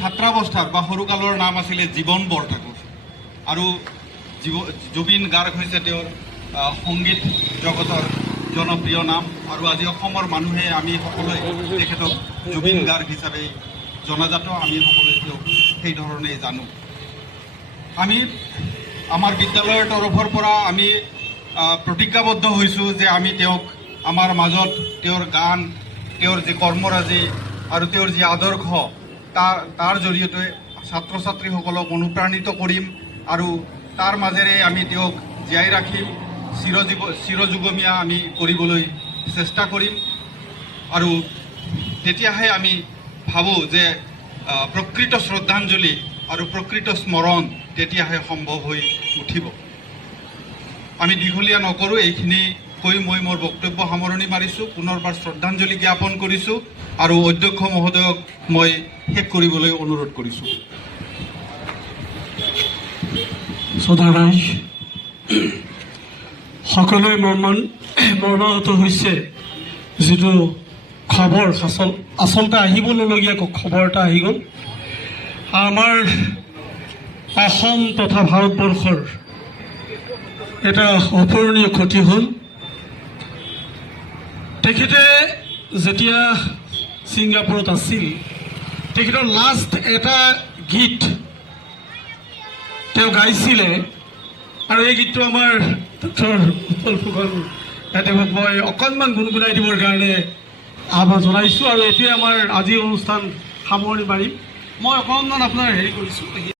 ছাত্ৰাৱস্থাত বা সৰুকালৰ নাম আছিলে জীৱন বৰঠাকুৰ আৰু জুবিন গাৰ্গ হৈছে তেওঁৰ সংগীত জগতৰ জনপ্ৰিয় নাম আৰু আজি অসমৰ মানুহে আমি সকলোৱে তেখেতক জুবিন গাৰ্গ হিচাপে জনাজাত আমি সকলোৱে তেওঁক সেই ধৰণে জানো আমি আমাৰ বিদ্যালয়ৰ তৰফৰ পৰা আমি প্ৰতিজ্ঞাবদ্ধ হৈছোঁ যে আমি তেওঁক আমাৰ মাজত তেওঁৰ গান তেওঁৰ যি কৰ্মৰাজি আৰু তেওঁৰ যি আদৰ্শ তাৰ জৰিয়তে ছাত্ৰ ছাত্ৰীসকলক অনুপ্ৰাণিত কৰিম আৰু তাৰ মাজেৰে আমি তেওঁক জীয়াই ৰাখিম চিৰযুগমীয়া আমি কৰিবলৈ চেষ্টা কৰিম আৰু তেতিয়াহে আমি ভাবোঁ যে প্ৰকৃত শ্ৰদ্ধাঞ্জলি আৰু প্ৰকৃত স্মৰণ তেতিয়াহে সম্ভৱ হৈ উঠিব আমি দীঘলীয়া নকৰোঁ এইখিনি কৈ মই মোৰ বক্তব্য সামৰণি মাৰিছোঁ পুনৰবাৰ শ্ৰদ্ধাঞ্জলি জ্ঞাপন কৰিছোঁ আৰু অধ্যক্ষ মহোদয়ক মই শেষ কৰিবলৈ অনুৰোধ কৰিছোঁ সদাৰাজ সকলোৱে মৰ্মাহত হৈছে যিটো খবৰ আচলতে আহিবলগীয়া খবৰ এটা আহি গ'ল আমাৰ অসম তথা ভাৰতবৰ্ষৰ এটা অপূৰণীয় ক্ষতি হ'ল তেখেতে যেতিয়া ছিংগাপুৰত আছিল তেখেতৰ লাষ্ট এটা গীত তেওঁ গাইছিলে আৰু এই গীতটো আমাৰ ডক্টৰ উৎপল ফুকন তেওঁক মই অকণমান গুণগুণাই দিবৰ কাৰণে আহ্বান জনাইছোঁ আৰু এইটোৱে আমাৰ আজিৰ অনুষ্ঠান সামৰণি মাৰিম মই অকণমান আপোনাৰ হেৰি কৰিছোঁ